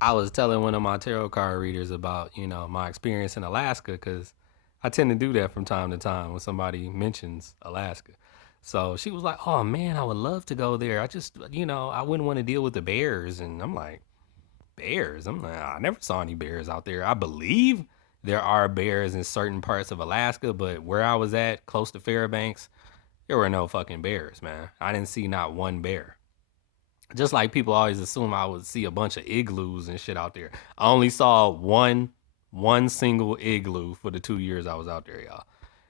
I was telling one of my tarot card readers about, my experience in Alaska because I tend to do that from time to time when somebody mentions Alaska. So she was like, "Oh man, I would love to go there. I just, I wouldn't want to deal with the bears." And I'm like, "Bears?" I'm like, "I never saw any bears out there. I believe there are bears in certain parts of Alaska, but where I was at, close to Fairbanks, there were no fucking bears, man. I didn't see not one bear." Just like people always assume I would see a bunch of igloos and shit out there. I only saw one single igloo for the 2 years I was out there, y'all.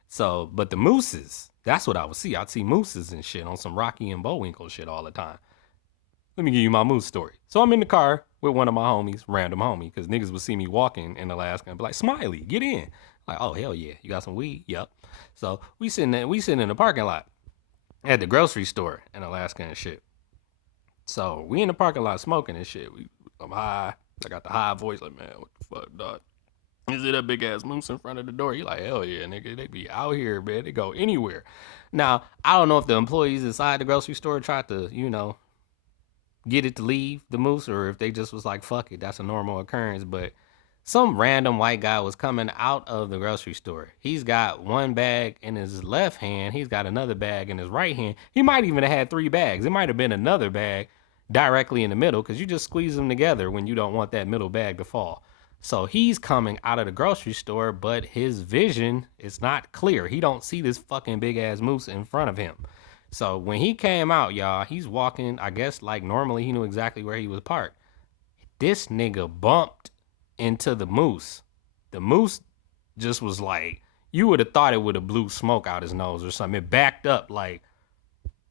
So, but the mooses, that's what I would see. I'd see mooses and shit on some Rocky and Bullwinkle shit all the time. Let me give you my moose story. So I'm in the car with one of my homies, random homie, because niggas would see me walking in Alaska and be like, "Smiley, get in." Like, "Oh hell yeah, you got some weed?" Yep. So we sitting in the parking lot at the grocery store in Alaska and shit. So we in the parking lot smoking and shit. I'm high. I got the high voice like, "Man, what the fuck, dog? Is it that big ass moose in front of the door?" You like, "Hell yeah, nigga. They be out here, man. They go anywhere." Now, I don't know if the employees inside the grocery store tried to, get it to leave the moose or if they just was like, "Fuck it, that's a normal occurrence." But some random white guy was coming out of the grocery store. He's got one bag in his left hand. He's got another bag in his right hand. He might even have had three bags. It might have been another bag directly in the middle because you just squeeze them together when you don't want that middle bag to fall. So he's coming out of the grocery store, but his vision is not clear. He don't see this fucking big ass moose in front of him. So when he came out, y'all, he's walking, I guess like normally he knew exactly where he was parked. This nigga bumped into the moose. The moose just was like, you would have thought it would have blew smoke out his nose or something. It backed up like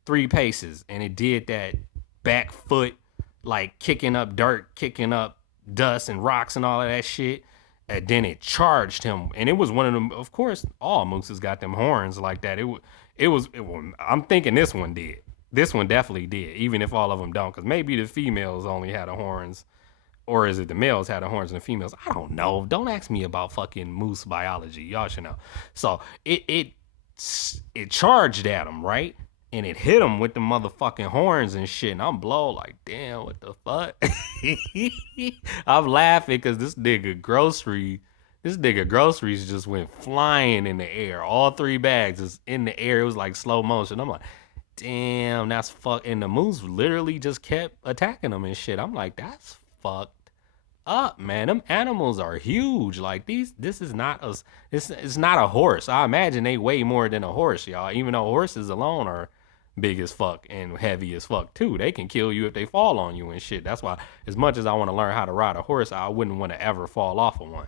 3 paces and it did that back foot, like kicking up dirt, kicking up dust and rocks and all of that shit. And then it charged him, and it was one of them. Of course, all mooses got them horns like that. I'm thinking this one did. This one definitely did, even if all of them don't, because maybe the females only had the horns, or is it the males had the horns and the females? I don't know. Don't ask me about fucking moose biology. Y'all should know. So it charged at him, right? And it hit him with the motherfucking horns and shit. And I'm blow like, damn, what the fuck? I'm laughing because this nigga groceries just went flying in the air. All three bags is in the air. It was like slow motion. I'm like, damn, that's fuck. And the moose literally just kept attacking them and shit. I'm like, that's fucked up, man. Them animals are huge. Like this is not a, it's not a horse. I imagine they weigh more than a horse, y'all. Even though horses alone are big as fuck and heavy as fuck too. They can kill you if they fall on you and shit. That's why, as much as I want to learn how to ride a horse, I wouldn't want to ever fall off of one.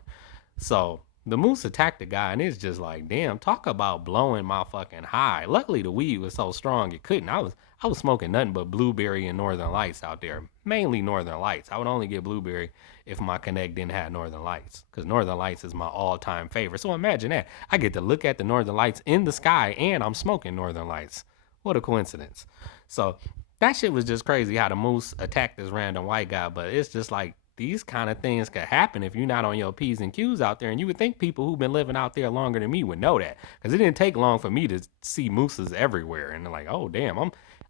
So the moose attacked the guy, and it's just like, damn, talk about blowing my fucking high. Luckily, the weed was so strong it couldn't. I was smoking nothing but blueberry and Northern Lights out there, mainly Northern Lights. I would only get blueberry if my Connect didn't have Northern Lights, because Northern Lights is my all-time favorite. So imagine that. I get to look at the Northern Lights in the sky, and I'm smoking Northern Lights. What a coincidence. So that shit was just crazy how the moose attacked this random white guy, but it's just like these kind of things could happen if you're not on your P's and Q's out there. And you would think people who've been living out there longer than me would know that. Because it didn't take long for me to see mooses everywhere. And they're like, oh damn,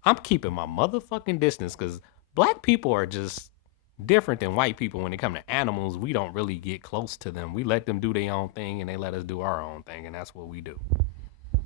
I'm keeping my motherfucking distance because black people are just different than white people when it comes to animals. We don't really get close to them. We let them do their own thing and they let us do our own thing, and that's what we do.